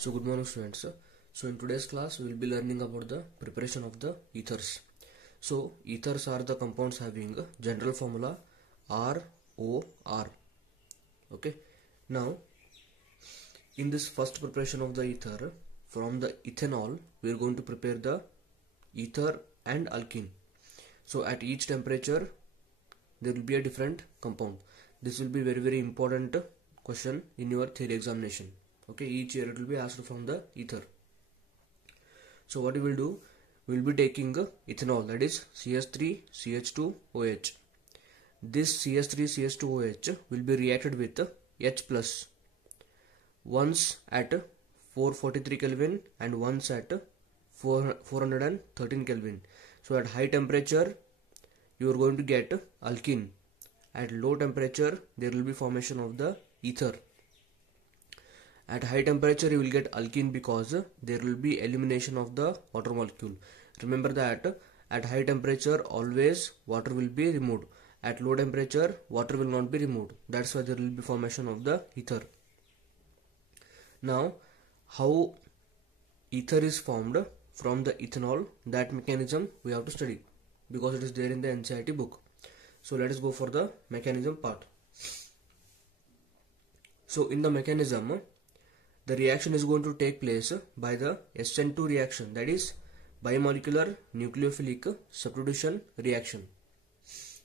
So good morning students. So in today's class we will be learning about the preparation of the ethers. So ethers are the compounds having general formula ROR. Okay. Now in this first preparation of the ether, from the ethanol we are going to prepare the ether and alkene. So at each temperature there will be a different compound. This will be very important question in your theory examination. Okay, each year it will be asked from the ether. So what we will do, we will be taking ethanol, that is CH3CH2OH. This CH3CH2OH will be reacted with H plus, once at 443 Kelvin and once at 413 Kelvin. So at high temperature you are going to get alkene. At low temperature there will be formation of the ether. At high temperature you will get alkene because there will be elimination of the water molecule. Remember that at high temperature always water will be removed. At low temperature water will not be removed. That's why there will be formation of the ether. Now how ether is formed from the ethanol, that mechanism we have to study because it is there in the NCERT book. So let us go for the mechanism part. So in the mechanism, the reaction is going to take place by the SN2 reaction, that is bimolecular nucleophilic substitution reaction.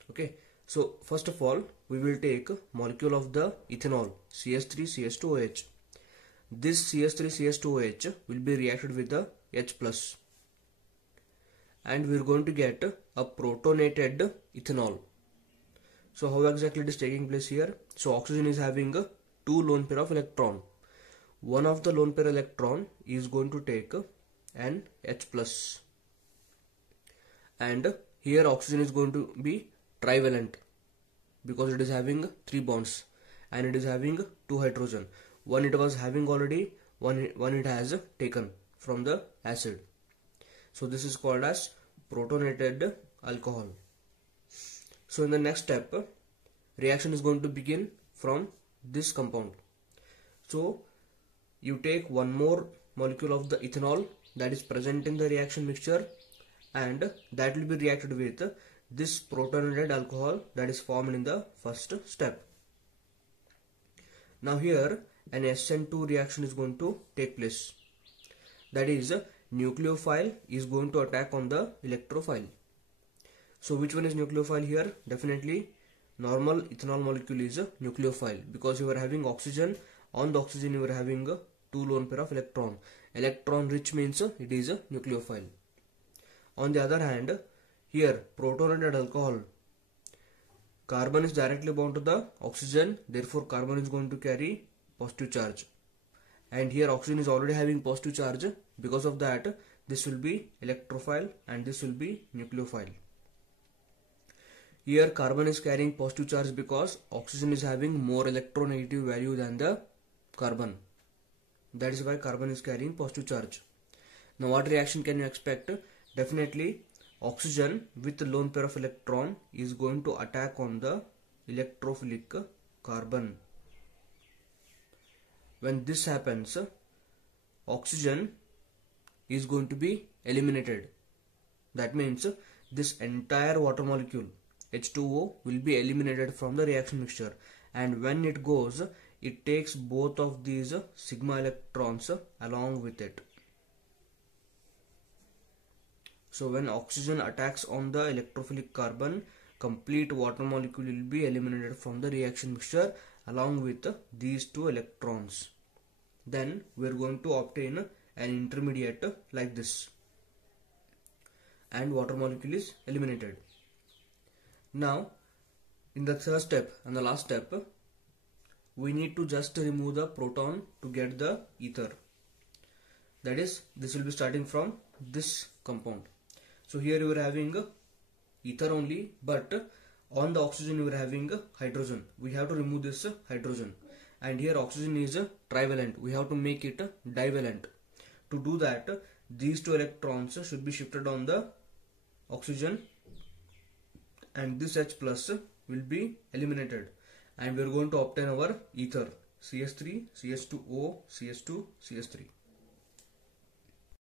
Okay, so first of all we will take molecule of the ethanol CH3CH2OH. This CH3CH2OH will be reacted with the H plus and we are going to get a protonated ethanol. So how exactly it is taking place here? So oxygen is having 2 lone pair of electron. One of the lone pair electron is going to take an H plus, and here oxygen is going to be trivalent because it is having 3 bonds and it is having 2 hydrogen. One it was having already, one it has taken from the acid. So this is called as protonated alcohol. So in the next step, reaction is going to begin from this compound. So you take one more molecule of the ethanol that is present in the reaction mixture and that will be reacted with this protonated alcohol that is formed in the first step. Now here an SN2 reaction is going to take place, that is nucleophile is going to attack on the electrophile. So which one is nucleophile here? Definitely normal ethanol molecule is a nucleophile because you are having oxygen. On the oxygen you are having 2 lone pair of electron. Electron rich means it is a nucleophile. On the other hand, here protonated alcohol, carbon is directly bound to the oxygen, therefore carbon is going to carry positive charge. And here oxygen is already having positive charge, because of that this will be electrophile and this will be nucleophile. Here carbon is carrying positive charge because oxygen is having more electronegative value than the carbon. That is why carbon is carrying positive charge. Now what reaction can you expect? Definitely oxygen with the lone pair of electron is going to attack on the electrophilic carbon. When this happens, oxygen is going to be eliminated. That means this entire water molecule H2O will be eliminated from the reaction mixture, and when it goes, it takes both of these sigma electrons along with it. So when oxygen attacks on the electrophilic carbon, complete water molecule will be eliminated from the reaction mixture along with these 2 electrons. Then we are going to obtain an intermediate like this, and water molecule is eliminated. Now in the third step and the last step, we need to just remove the proton to get the ether. That is, this will be starting from this compound. So here you are having ether only, but on the oxygen you are having hydrogen. We have to remove this hydrogen, and here oxygen is trivalent. We have to make it divalent. To do that, these 2 electrons should be shifted on the oxygen and this H plus will be eliminated, and we are going to obtain our ether CH3, CH2O, CH2, CH3.